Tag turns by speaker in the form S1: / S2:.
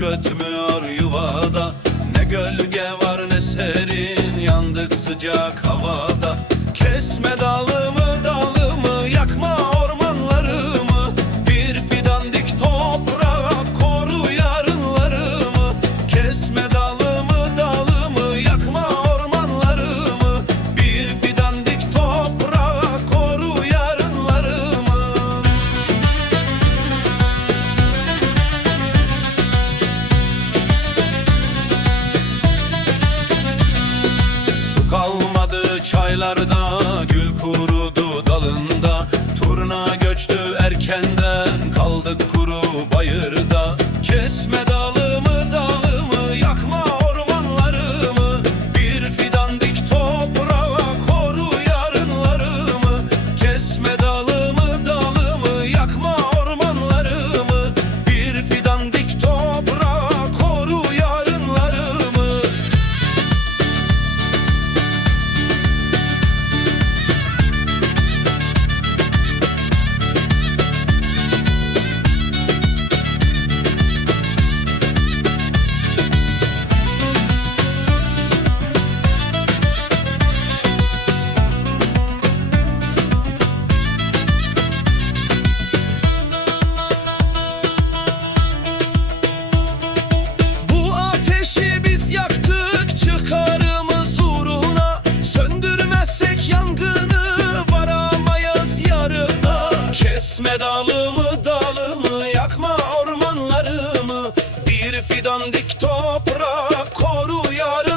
S1: Kuş yuvada. Ne gölge var ne serin Yandık sıcak havada. Kesme dal çaylarda Gül kurudu dalında. Turna göçtü erken Söyle dalımı dalımı yakma ormanlarımı. Bir fidan dik toprak koru yarım